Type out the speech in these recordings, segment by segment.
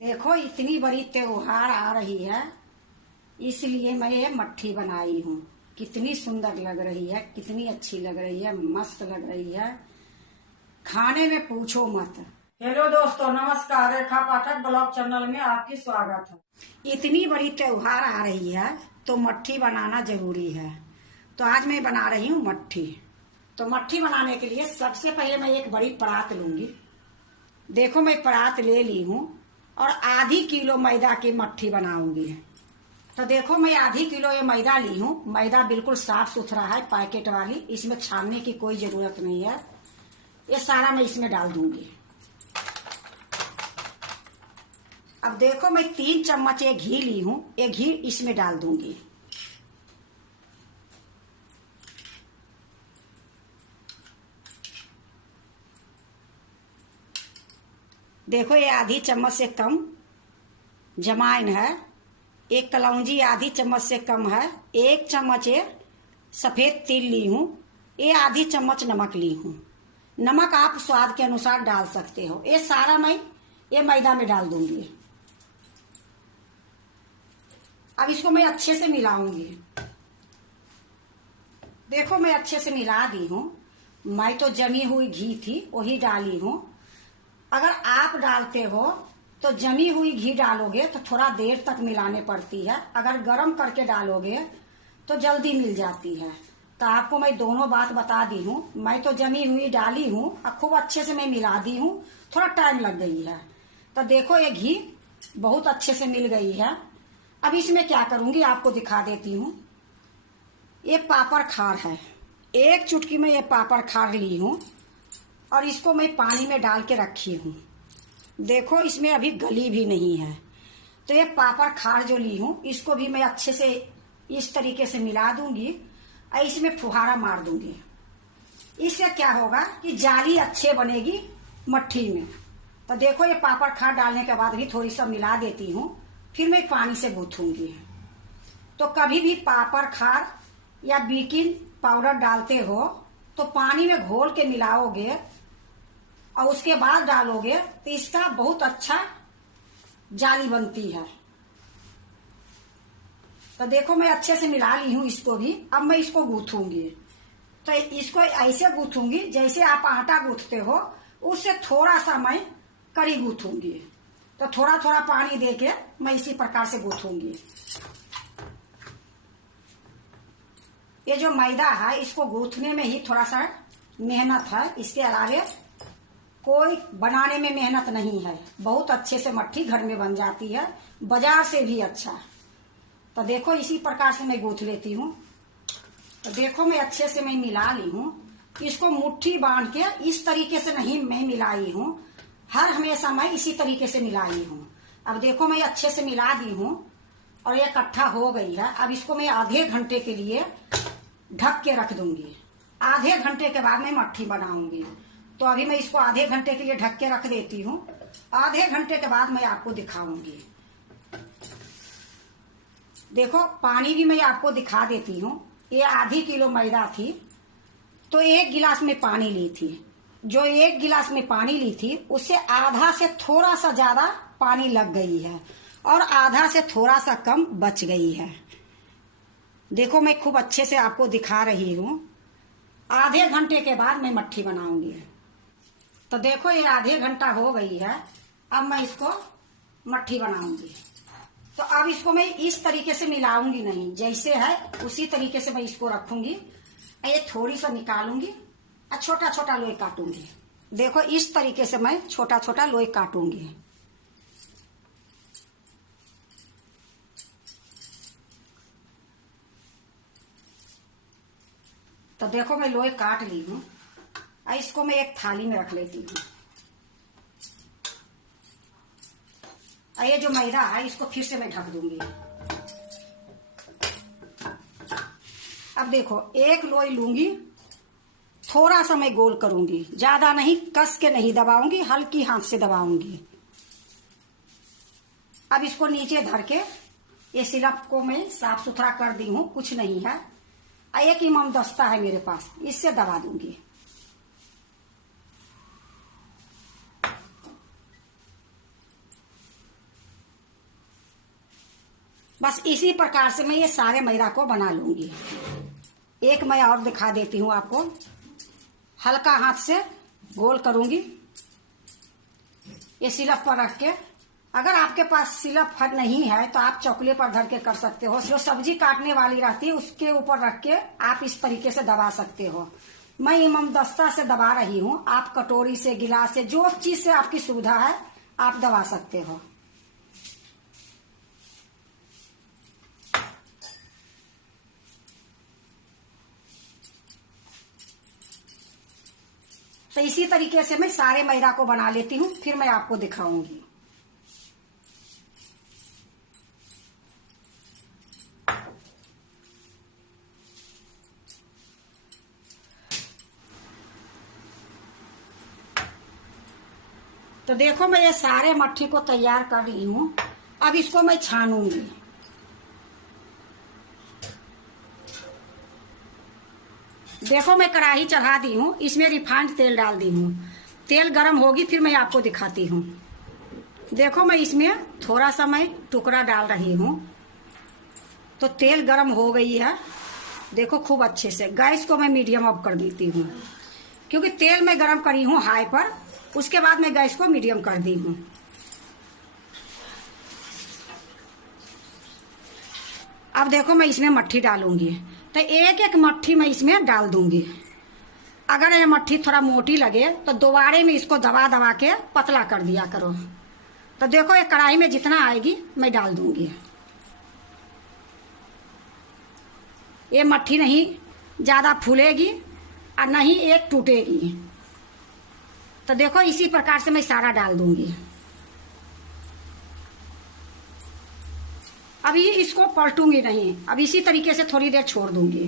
देखो इतनी बड़ी त्योहार आ रही है, इसलिए मैं ये मट्ठी बनाई हूँ। कितनी सुंदर लग रही है, कितनी अच्छी लग रही है, मस्त लग रही है, खाने में पूछो मत। हेलो दोस्तों, नमस्कार। रेखा पाठक ब्लॉग चैनल में आपकी स्वागत है। इतनी बड़ी त्योहार आ रही है तो मट्ठी बनाना जरूरी है। तो आज मैं बना रही हूँ मट्ठी। तो मट्ठी बनाने के लिए सबसे पहले मैं एक बड़ी परात लूंगी। देखो मैं परात ले ली हूँ और आधी किलो मैदा की मट्ठी बनाऊंगी। तो देखो मैं आधी किलो ये मैदा ली हूँ। मैदा बिल्कुल साफ सुथरा है, पैकेट वाली, इसमें छानने की कोई जरूरत नहीं है। ये सारा मैं इसमें डाल दूंगी। अब देखो मैं 3 चम्मच ये घी ली हूँ, ये घी इसमें डाल दूंगी। देखो ये आधी चम्मच से कम जमाइन है। एक कलौंजी आधी चम्मच से कम है। 1 चम्मच ये सफेद तिल ली हूँ। ये आधी चम्मच नमक ली हूँ। नमक आप स्वाद के अनुसार डाल सकते हो। ये सारा मैं ये मैदा में डाल दूंगी। अब इसको मैं अच्छे से मिलाऊंगी। देखो मैं अच्छे से मिला दी हूँ। मैं तो जमी हुई घी थी वही डाली हूँ। अगर आप डालते हो तो जमी हुई घी डालोगे तो थोड़ा देर तक मिलाने पड़ती है। अगर गरम करके डालोगे तो जल्दी मिल जाती है। तो आपको मैं दोनों बात बता दी हूँ। मैं तो जमी हुई डाली हूँ और खूब अच्छे से मैं मिला दी हूँ। थोड़ा टाइम लग गई है। तो देखो ये घी बहुत अच्छे से मिल गई है। अब इसमें क्या करूंगी आपको दिखा देती हूँ। ये पापड़ खार है। 1 चुटकी में ये पापड़ खार ली हूँ और इसको मैं पानी में डाल के रखी हूँ। देखो इसमें अभी गली भी नहीं है। तो ये पापड़ खार जो ली हूँ इसको भी मैं अच्छे से इस तरीके से मिला दूंगी और इसमें फुहारा मार दूंगी। इससे क्या होगा कि जाली अच्छे बनेगी मट्ठी में। तो देखो ये पापड़ खार डालने के बाद भी थोड़ी सा मिला देती हूँ, फिर मैं पानी से गूंथूंगी। तो कभी भी पापड़ खार या बेकिंग पाउडर डालते हो तो पानी में घोल के मिलाओगे और उसके बाद डालोगे तो इसका बहुत अच्छा जाली बनती है। तो देखो मैं अच्छे से मिला ली हूँ इसको भी। अब मैं इसको गूंथूंगी। तो इसको ऐसे गूंथूंगी जैसे आप आटा गूंथते हो, उससे थोड़ा सा मैं कड़ी गूंथूंगी। तो थोड़ा थोड़ा पानी देके मैं इसी प्रकार से गूंथूंगी। ये जो मैदा है इसको गूंथने में ही थोड़ा सा मेहनत है, इसके अलावे कोई बनाने में मेहनत नहीं है। बहुत अच्छे से मट्ठी घर में बन जाती है, बाजार से भी अच्छा। तो देखो इसी प्रकार से मैं गूंथ लेती हूँ। तो देखो मैं अच्छे से मैं मिला ली हूँ। इसको मुट्ठी बांध के इस तरीके से नहीं मैं मिलाई हूँ, हर हमेशा मैं इसी तरीके से मिलाई हूँ। अब देखो मैं अच्छे से मिला दी हूँ और ये इकट्ठा हो गई है। अब इसको मैं आधे घंटे के लिए ढक के रख दूंगी। आधे घंटे के बाद मैं मट्ठी बनाऊंगी। तो अभी मैं इसको आधे घंटे के लिए ढक के रख देती हूँ। आधे घंटे के बाद मैं आपको दिखाऊंगी। देखो पानी भी मैं आपको दिखा देती हूँ। ये आधी किलो मैदा थी तो 1 गिलास में पानी ली थी। जो 1 गिलास में पानी ली थी उससे आधा से थोड़ा सा ज्यादा पानी लग गई है और आधा से थोड़ा सा कम बच गई है। देखो मैं खूब अच्छे से आपको दिखा रही हूँ। आधे घंटे के बाद मैं मट्ठी बनाऊंगी। तो देखो ये आधे घंटा हो गई है। अब मैं इसको मट्ठी बनाऊंगी। तो अब इसको मैं इस तरीके से मिलाऊंगी नहीं, जैसे है उसी तरीके से मैं इसको रखूंगी। ये थोड़ी सा निकालूंगी और छोटा छोटा लोई काटूंगी। देखो इस तरीके से मैं छोटा छोटा लोई काटूंगी। तो देखो मैं लोई काट ली हूँ। इसको मैं एक थाली में रख लेती हूँ। ये जो मैदा है इसको फिर से मैं ढक दूंगी। अब देखो 1 लोई लूंगी, थोड़ा सा मैं गोल करूंगी, ज्यादा नहीं, कस के नहीं दबाऊंगी, हल्की हाथ से दबाऊंगी। अब इसको नीचे धर के ये सिरप को मैं साफ सुथरा कर दी हूँ, कुछ नहीं है। 1 इमाम दस्ता है मेरे पास, इससे दबा दूंगी। बस इसी प्रकार से मैं ये सारे मैदा को बना लूंगी। एक मैं और दिखा देती हूँ आपको। हल्का हाथ से गोल करूंगी ये सिलप पर रख के। अगर आपके पास सिलप नहीं है तो आप चकले पर धर के कर सकते हो। जो सब्जी काटने वाली रहती है उसके ऊपर रख के आप इस तरीके से दबा सकते हो। मैं इमामदस्ता से दबा रही हूँ, आप कटोरी से, गिलास से, जो चीज से आपकी सुविधा है आप दबा सकते हो। तो इसी तरीके से मैं सारे मैदा को बना लेती हूँ, फिर मैं आपको दिखाऊंगी। तो देखो मैं ये सारे मट्ठी को तैयार कर ली हूँ। अब इसको मैं छानूंगी। देखो मैं कढ़ाई चढ़ा दी हूँ, इसमें रिफाइंड तेल डाल दी हूँ। तेल गरम होगी फिर मैं आपको दिखाती हूँ। देखो मैं इसमें थोड़ा सा मैं टुकड़ा डाल रही हूँ। तो तेल गरम हो गई है, देखो खूब अच्छे से। गैस को मैं मीडियम ऑफ कर देती हूँ, क्योंकि तेल मैं गरम करी हूँ हाई पर, उसके बाद मैं गैस को मीडियम कर दी हूँ। अब देखो मैं इसमें मट्ठी डालूंगी। तो एक एक मट्ठी मैं इसमें डाल दूंगी। अगर ये मट्ठी थोड़ा मोटी लगे तो दोबारे में इसको दबा दबा के पतला कर दिया करो। तो देखो ये कढ़ाई में जितना आएगी मैं डाल दूंगी। ये मट्ठी नहीं ज्यादा फूलेगी और नहीं एक टूटेगी। तो देखो इसी प्रकार से मैं सारा डाल दूंगी। अभी इसको पलटूंगी नहीं, अब इसी तरीके से थोड़ी देर छोड़ दूंगी।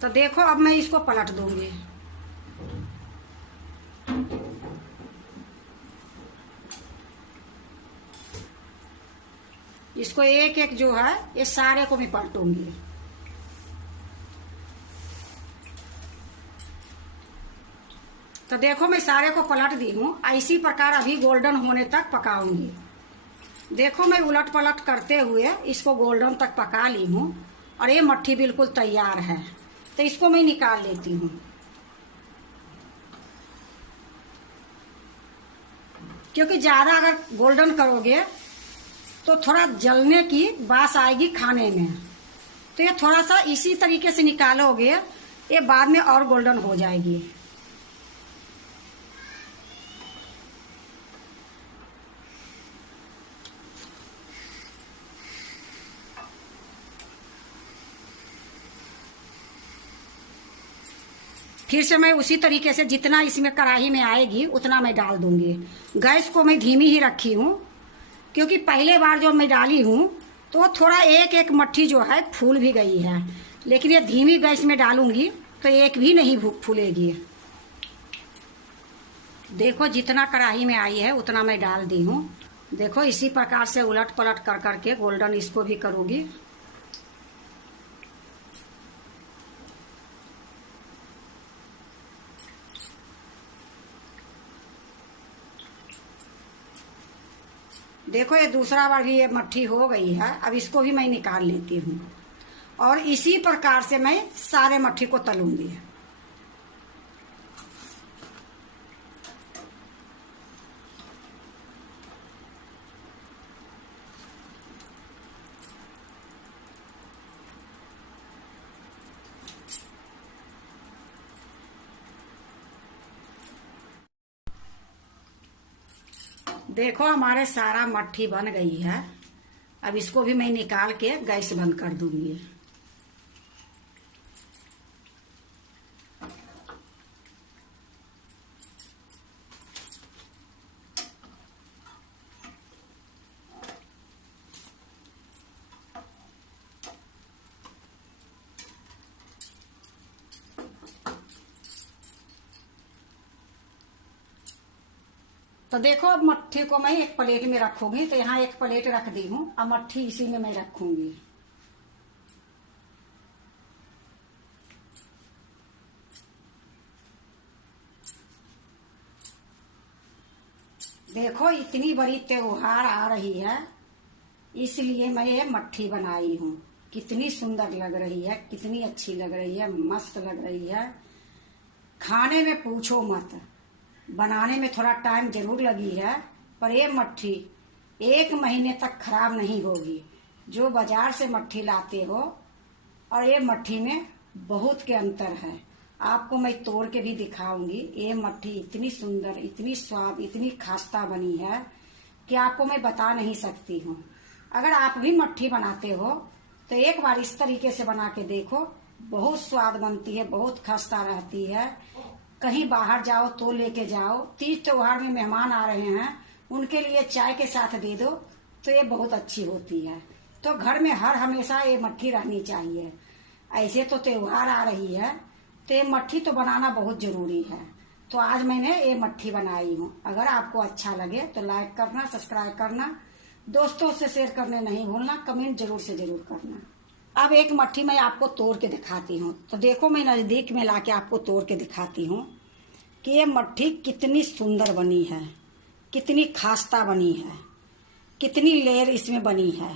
तो देखो अब मैं इसको पलट दूंगी। इसको एक एक जो है ये सारे को मैं पलटूंगी। तो देखो मैं सारे को पलट दी हूँ। इसी प्रकार अभी गोल्डन होने तक पकाऊंगी। देखो मैं उलट पलट करते हुए इसको गोल्डन तक पका ली हूँ और ये मट्ठी बिल्कुल तैयार है। तो इसको मैं निकाल लेती हूँ। क्योंकि ज्यादा अगर गोल्डन करोगे तो थोड़ा जलने की बास आएगी खाने में। तो ये थोड़ा सा इसी तरीके से निकालोगे, ये बाद में और गोल्डन हो जाएगी। फिर से मैं उसी तरीके से जितना इसमें कढ़ाई में आएगी उतना मैं डाल दूंगी। गैस को मैं धीमी ही रखी हूँ, क्योंकि पहले बार जो मैं डाली हूँ तो थोड़ा एक एक मट्ठी जो है फूल भी गई है। लेकिन ये धीमी गैस में डालूंगी तो एक भी नहीं फूलेगी। देखो जितना कढ़ाई में आई है उतना मैं डाल दी हूँ। देखो इसी प्रकार से उलट पलट कर करके गोल्डन इसको भी करूंगी। देखो ये दूसरा बार भी ये मट्ठी हो गई है। अब इसको भी मैं निकाल लेती हूँ और इसी प्रकार से मैं सारे मट्ठी को तलूंगी। देखो हमारे सारा मट्ठी बन गई है। अब इसको भी मैं निकाल के गैस बंद कर दूंगी। तो देखो अब मट्ठी को मैं एक प्लेट में रखूंगी। तो यहाँ एक प्लेट रख दी हूँ, अब मट्ठी इसी में मैं रखूंगी। देखो इतनी बड़ी त्योहार आ रही है इसलिए मैं ये मट्ठी बनाई हूँ। कितनी सुंदर लग रही है, कितनी अच्छी लग रही है, मस्त लग रही है। खाने में पूछो मत, बनाने में थोड़ा टाइम जरूर लगी है, पर ये मट्ठी 1 महीने तक खराब नहीं होगी। जो बाजार से मट्ठी लाते हो और ये मट्ठी में बहुत के अंतर है। आपको मैं तोड़ के भी दिखाऊंगी। ये मट्ठी इतनी सुंदर, इतनी स्वाद, इतनी खास्ता बनी है कि आपको मैं बता नहीं सकती हूँ। अगर आप भी मट्ठी बनाते हो तो एक बार इस तरीके से बना के देखो। बहुत स्वाद बनती है, बहुत खस्ता रहती है। कहीं बाहर जाओ तो लेके जाओ, तीज त्योहार में मेहमान आ रहे हैं, उनके लिए चाय के साथ दे दो तो ये बहुत अच्छी होती है। तो घर में हर हमेशा ये मट्ठी रहनी चाहिए। ऐसे तो त्योहार आ रही है तो ये मट्ठी तो बनाना बहुत जरूरी है। तो आज मैंने ये मट्ठी बनाई हूँ। अगर आपको अच्छा लगे तो लाइक करना, सब्सक्राइब करना, दोस्तों से शेयर करने नहीं भूलना, कमेंट जरूर से जरूर करना। अब एक मट्ठी मैं आपको तोड़ के दिखाती हूँ। तो देखो, मैं नजदीक में लाके आपको तोड़ के दिखाती हूँ कि ये मट्ठी कितनी सुंदर बनी है, कितनी खास्ता बनी है, कितनी लेयर इसमें बनी है।